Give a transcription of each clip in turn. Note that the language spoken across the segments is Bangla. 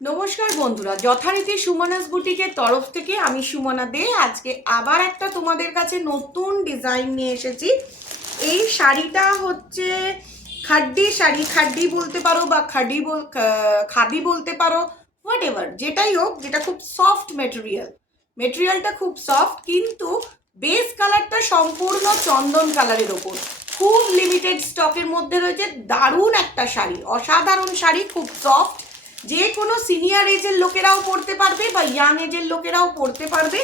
নমস্কার বন্ধুরা, যথারীতি সুমনাস বুটিকের তরফ থেকে আমি সুমনা দে আজকে আবার একটা তোমাদের কাছে নতুন ডিজাইন নিয়ে এসেছি। এই শাড়িটা হচ্ছে খাড্ডি শাড়ি, খাড্ডি বলতে পারো বা খাদি বলতে পারো, হোয়াট এভার, যেটাই হোক, যেটা খুব সফট মেটেরিয়ালটা খুব সফট, কিন্তু বেস কালারটা সম্পূর্ণ চন্দন কালারের ওপর, খুব লিমিটেড স্টকের মধ্যে রয়েছে। দারুণ একটা শাড়ি, অসাধারণ শাড়ি, খুব সফট, যে কোনো সিনিয়র এজের লোকেরাও পড়তে পারবে বা ইয়াং এজের লোকেরাও পড়তে পারবে।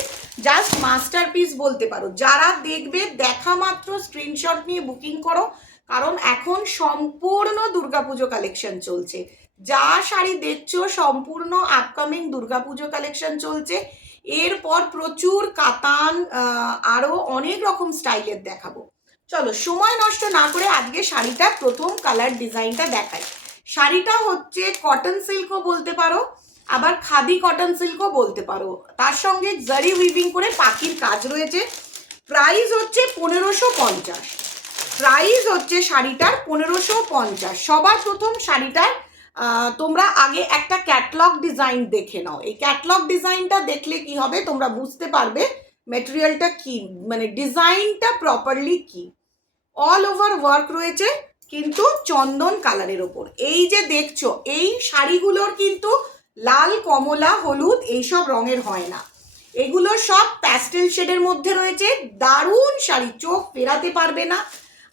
জাস্ট মাস্টারপিস বলতে পারো। যারা দেখবে দেখা মাত্র স্ক্রিনশট নিয়ে বুকিং করো, কারণ এখন সম্পূর্ণ দুর্গাপুজো কালেকশন চলছে। যা শাড়ি দেখছো সম্পূর্ণ আপকামিং দুর্গাপুজো কালেকশন চলছে। এরপর প্রচুর কাতান, আরও অনেক রকম স্টাইলের দেখাবো। চলো সময় নষ্ট না করে আজকে শাড়িটার প্রথম কালার ডিজাইনটা দেখাই। শাড়িটা হচ্ছে কটন সিল্কও বলতে পারো, আবার খাদি কটন সিল্কও বলতে পারো, তার সঙ্গে জারি উইভিং করে পাখির কাজ রয়েছে। প্রাইস হচ্ছে 1550। প্রাইস হচ্ছে শাড়িটার 1550। সবার প্রথম শাড়িটার তোমরা আগে একটা ক্যাটলগ ডিজাইন দেখে নাও। এই ক্যাটলগ ডিজাইনটা দেখলে কি হবে, তোমরা বুঝতে পারবে মেটেরিয়ালটা কি, মানে ডিজাইনটা প্রপারলি কি। অল ওভার ওয়ার্ক রয়েছে, কিন্তু চন্দন কালারের ওপর। এই যে দেখছো এই শাড়িগুলোর কিন্তু লাল, কমলা, হলুদ এইসব রঙের হয় না, এগুলো সব প্যাস্টেল শেডের মধ্যে রয়েছে। দারুণ শাড়ি, চোখ ফেরাতে পারবে না।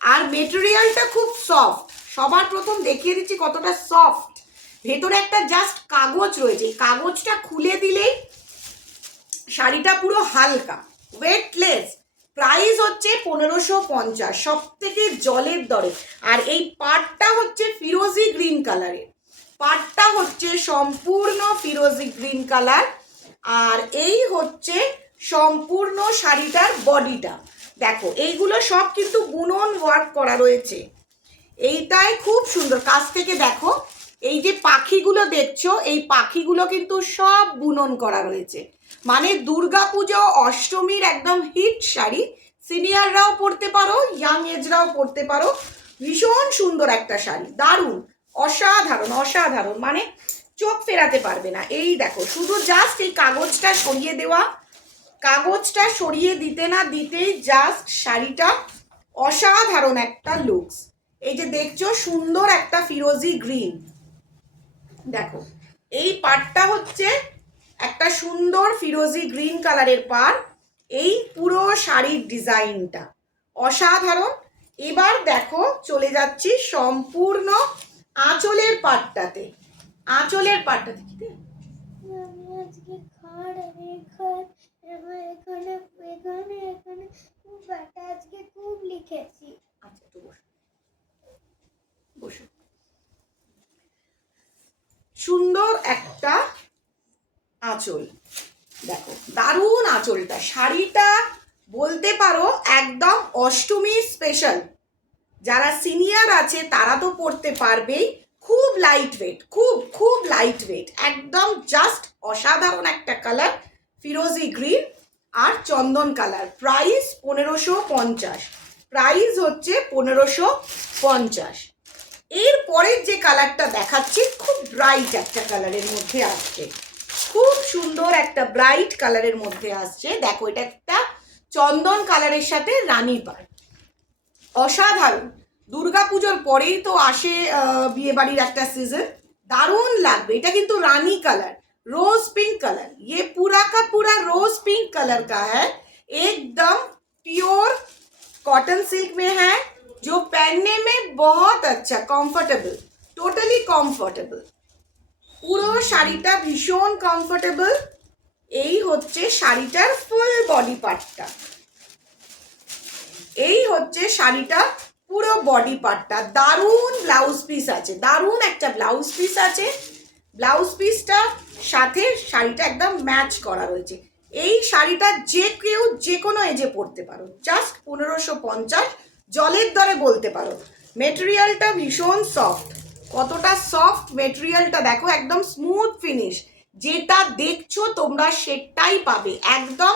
আর মেটেরিয়ালটা খুব সফট। সবার প্রথম দেখিয়ে দিচ্ছি কতটা সফট। ভেতরে একটা জাস্ট কাগজ রয়েছে, কাগজটা খুলে দিলেই শাড়িটা পুরো হালকা, ওয়েটলেস। প্রাইস হচ্ছে 1550, সব থেকে জলের দরে। আর এই পাটটা হচ্ছে ফিরোজি গ্রিন কালারের, পাটটা হচ্ছে সম্পূর্ণ ফিরোজি গ্রিন কালার। আর এই হচ্ছে সম্পূর্ণ শাড়িটার বডিটা। দেখো এইগুলো সব কিন্তু বুনন ওয়ার্ক করা রয়েছে। এইটাই খুব সুন্দর, কাছ থেকে দেখো। এই যে পাখিগুলো দেখছো, এই পাখিগুলো কিন্তু সব বুনন করা রয়েছে। মানে দুর্গাপুজো অষ্টমীর একদম হিট শাড়ি। সিনিয়ররাও পরতে পারো, ইয়াং এজরাও পরতে পারো। ভীষণ সুন্দর একটা শাড়ি, দারুণ, অসাধারণ অসাধারণ, মানে চোখ ফেরাতে পারবে না। এই দেখো, শুধু জাস্ট এই কাগজটা সরিয়ে দেওয়া, কাগজটা সরিয়ে দিতে না দিতেই জাস্ট শাড়িটা অসাধারণ একটা লুকস। এই যে দেখছো সুন্দর একটা ফিরোজি গ্রিন, দেখো এই পাড়টা হচ্ছে একটা সুন্দর ফিরোজি গ্রিন কালারের পাড়। এই পুরো শাড়ির ডিজাইনটা অসাধারণ। এবার দেখো চলে যাচ্ছি সম্পূর্ণ আঁচলের পাড়টাতে। আঁচলের পাড়টাতে কি আজকে খুব লিখেছি। আচ্ছা একটু বসো বসো। সুন্দর একটা আঁচল, দেখো দারুণ আঁচলটা। শাড়িটা বলতে পারো একদম অষ্টমী স্পেশাল। যারা সিনিয়র আছে তারা তো পড়তে পারবেই। খুব লাইট ওয়েট, খুব খুব লাইট ওয়েট, একদম জাস্ট অসাধারণ একটা কালার, ফিরোজি গ্রিন আর চন্দন কালার। প্রাইস 1550। প্রাইস হচ্ছে 1550। এর পরের যে কালারটা দেখাচ্ছি খুব ব্রাইট একটা কালারের মধ্যে আসছে, খুব সুন্দর একটা ব্রাইট কালারের মধ্যে আসছে। দেখো এটা একটা চন্দন কালারের সাথে রানী পাড়, অসাধারণ। দুর্গাপুজোর পরেই তো আসে বিয়ে বাড়ির একটা সিজন, দারুণ লাগবে। এটা কিন্তু রানী কালার, रोज पिंक कलर, ये पूरा का पूरा रोज पिंक कलर का है। एकदम प्योर कॉटन सिल्क में है, जो पहनने में बहुत अच्छा, कंफर्टेबल, टोटली कंफर्टेबल। পুরো শাড়িটা ভীষণ কমফোর্টেবল। এই হচ্ছে শাড়িটার ফুল বডি পার্টটা, এই হচ্ছে শাড়িটা পুরো বডি পার্টটা। দারুণ ব্লাউজ পিস আছে, দারুণ একটা ব্লাউজ পিস আছে। ব্লাউজ পিসটা সাথে শাড়িটা একদম ম্যাচ করা রয়েছে। এই শাড়িটা যে কেউ যে কোনো এজে পরতে পারো, জাস্ট 1550, জলের দরে বলতে পারো। মেটেরিয়ালটা ভীষণ সফট, কতটা সফট মেটেরিয়ালটা দেখো, একদম স্মুথ ফিনিশ। যেটা দেখছো তোমরা সেটাই পাবে, একদম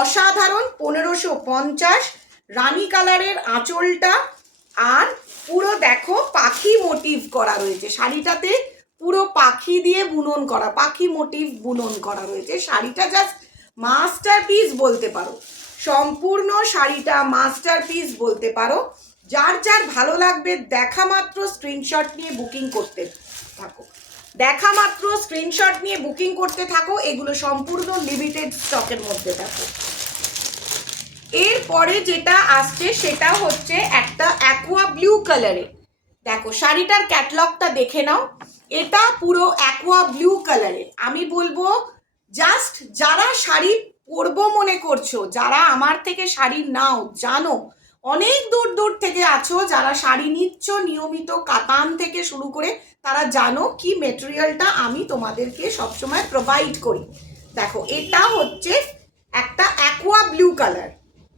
অসাধারণ। 1550। রানী কালারের আঁচলটা, আর পুরো দেখো পাখি মোটিভ করা রয়েছে শাড়িটাতে। পুরো পাখি দিয়ে বুনন করা, পাখি মোটিভ বুনন করা রয়েছে। শাড়িটা জাস্ট মাস্টারপিস বলতে পারো, সম্পূর্ণ শাড়িটা মাস্টারপিস বলতে পারো। যার যার ভালো লাগবে দেখা মাত্র স্ক্রিনশট নিয়ে বুকিং করতে থাকো, দেখা মাত্র স্ক্রিনশট নিয়ে বুকিং করতে থাকো। এগুলো সম্পূর্ণ লিমিটেড স্টকের মধ্যে থাকো। এরপরে যেটা আসছে সেটা হচ্ছে একটা অ্যাকোয়া ব্লু কালারে। দেখো শাড়িটার ক্যাটলগটা দেখে নাও, এটা পুরো অ্যাকোয়া ব্লু কালারে। আমি বলবো জাস্ট যারা শাড়ি পরবো মনে করছো, যারা আমার থেকে শাড়ি নাও, জানো অনেক দূর দূর থেকে আছো, যারা শাড়ি নিচ্ছ নিয়মিত কাতান থেকে শুরু করে, তারা জানো কি মেটেরিয়ালটা আমি তোমাদেরকে সবসময় প্রোভাইড করি। দেখো এটা হচ্ছে একটা অ্যাকোয়া ব্লু কালার।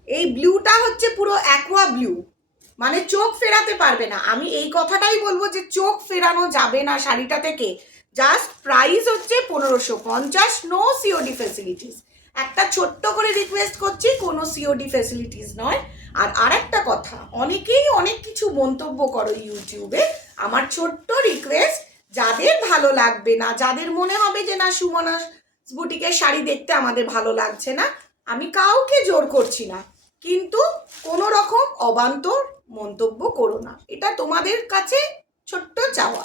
এই ব্লুটা হচ্ছে পুরো অ্যাকোয়া ব্লু, মানে চোখ ফেরাতে পারবে না। আমি এই কথাটাই বলবো যে চোখ ফেরানো যাবে না শাড়িটা থেকে। জাস্ট প্রাইস হচ্ছে 1550, নো সিওডি ফেসিলিটিস। একটা ছোট্ট করে রিকোয়েস্ট করছি, কোনো সিওডি ফেসিলিটিস নয়। আর আরেকটা কথা, অনেকেই অনেক কিছু মন্তব্য করো ইউটিউবে, আমার ছোট্ট রিকোয়েস্ট, যাদের ভালো লাগবে না, যাদের মনে হবে যে না সুমনা বুটিকের শাড়ি দেখতে আমাদের ভালো লাগছে না, আমি কাউকে জোর করছি না, কিন্তু কোনো রকম অবান্তর মন্তব্য করো না। এটা তোমাদের কাছে ছোট্ট চাওয়া,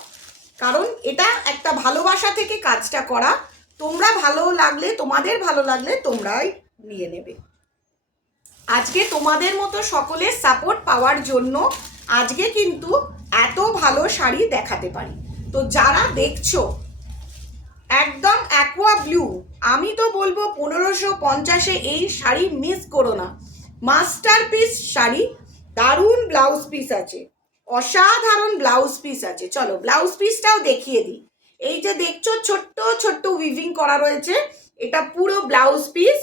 কারণ এটা একটা ভালোবাসা থেকে কাজটা করা। তোমরা ভালো লাগলে, তোমাদের ভালো লাগলে তোমরাই নিয়ে নেবে। আজকে তোমাদের মতো সকলের সাপোর্ট পাওয়ার জন্য আজকে কিন্তু এত ভালো শাড়ি দেখাতে পারি। তো যারা দেখছো একদম অ্যাকোয়া ব্লু, আমি তো বলবো 1550-এ এই শাড়ি মিস করো না। মাস্টারপিস শাড়ি, দারুণ ব্লাউজ পিস আছে, অসাধারণ ব্লাউজ পিস আছে। চলো ব্লাউজ পিসটাও দেখিয়ে দিই। এই যে দেখছো ছোট্ট ছোট্ট উইভিং করা রয়েছে, এটা পুরো ব্লাউজ পিস।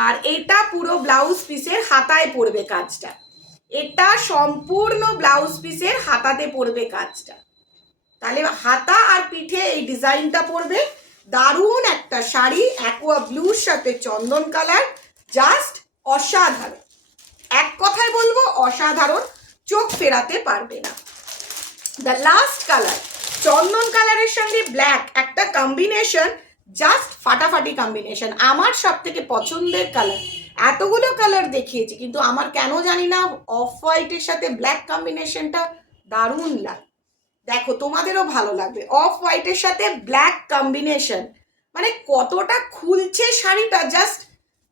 আর এটা পুরো ব্লাউজ পিসের হাতায় পড়বে কাজটা, এটা সম্পূর্ণ ব্লাউজ পিসের হাতাতে পড়বে কাজটা। তাহলে হাতা আর পিঠে এই ডিজাইনটা পড়বে। দারুণ একটা শাড়ি, অ্যাকোয়া ব্লুর সাথে চন্দন কালার, জাস্ট অসাধারণ। এক কথায় বলবো অসাধারণ, চোখ ফেরাতে পারবে না। দ্য লাস্ট কালার, চন্দন কালারের সঙ্গে ব্ল্যাক একটা কম্বিনেশন, জাস্ট ফাটাফাটি কম্বিনেশন। আমার সব থেকে পছন্দের কালার। এতগুলো কালার দেখিয়েছি, কিন্তু আমার কেন জানি না অফ হোয়াইটের সাথে ব্ল্যাক কম্বিনেশনটা দারুণ লাগে। দেখো তোমাদেরও ভালো লাগবে, অফ হোয়াইটের সাথে ব্ল্যাক কম্বিনেশন, মানে কতটা খুলছে শাড়িটা, জাস্ট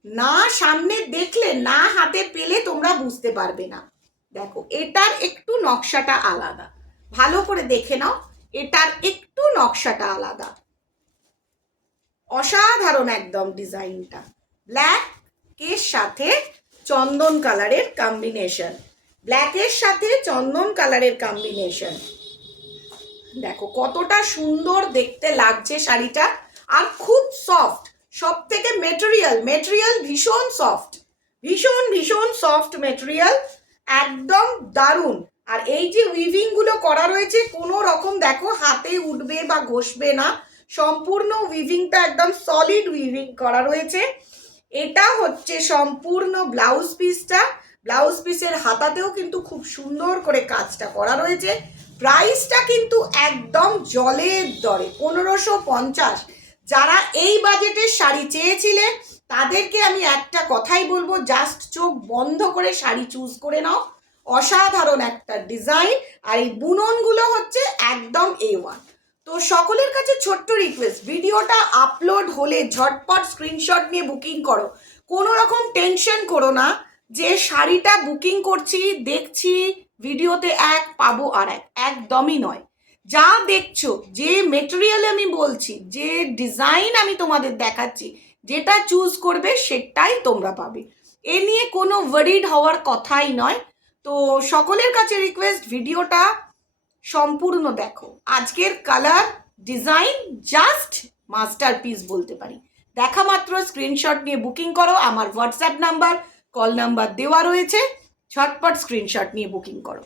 না সামনে দেখলে, না হাতে পেলে তোমরা বুঝতে পারবে না। দেখো এটার একটু নকশাটা আলাদা, ভালো করে দেখে নাও, এটার একটু নকশাটা আলাদা। অসাধারণ একদম ডিজাইনটা, ব্ল্যাকের সাথে চন্দন কালারের কম্বিনেশন, ব্ল্যাকের সাথে চন্দন কালারের কম্বিনেশন। দেখো কতটা সুন্দর দেখতে লাগছে শাড়িটা, আর খুব সফট। সব থেকে মেটেরিয়াল ভীষণ সফট, ভীষণ ভীষণ সফট মেটেরিয়াল, একদম দারুণ। আর এই যে উইভিং গুলো করা রয়েছে, কোনো রকম দেখো হাতে উঠবে বা ঘষবে না, সম্পূর্ণ উইভিংটা একদম সলিড উইভিং করা রয়েছে। এটা হচ্ছে সম্পূর্ণ ব্লাউজ পিসটা, ব্লাউজ পিসের হাতাতেও কিন্তু খুব সুন্দর করে কাজটা করা রয়েছে। প্রাইসটা কিন্তু একদম জলের দরে, 1550। যারা এই বাজেটের শাড়ি চেয়েছিলে তাদেরকে আমি একটা কথাই বলবো, জাস্ট চোখ বন্ধ করে শাড়ি চুজ করে নাও। অসাধারণ একটা ডিজাইন, আর এই বুননগুলো হচ্ছে একদম A1। তো সকলের কাছে ছোট্ট রিকোয়েস্ট, ভিডিওটা আপলোড হলে ঝটপট স্ক্রিনশট নিয়ে বুকিং করো। কোনো রকম টেনশন করো না যে শাড়িটা বুকিং করছি, দেখছি ভিডিওতে এক পাবো আর এক, একদমই নয়। যা দেখছো, যে মেটেরিয়াল আমি বলছি, যে ডিজাইন আমি তোমাদের দেখাচ্ছি, যেটা চুজ করবে সেটাই তোমরা পাবে। এ নিয়ে কোনো ওয়ারিড হওয়ার কথাই নয়। তো সকলের কাছে রিকোয়েস্ট, ভিডিওটা সম্পূর্ণ দেখো। আজকের কালার ডিজাইন জাস্ট মাস্টারপিস বলতে পারি। দেখা মাত্র স্ক্রিনশট নিয়ে বুকিং করো। আমার হোয়াটসঅ্যাপ নাম্বার, কল নাম্বার দেওয়া রয়েছে, ঝটপট স্ক্রিনশট নিয়ে বুকিং করো।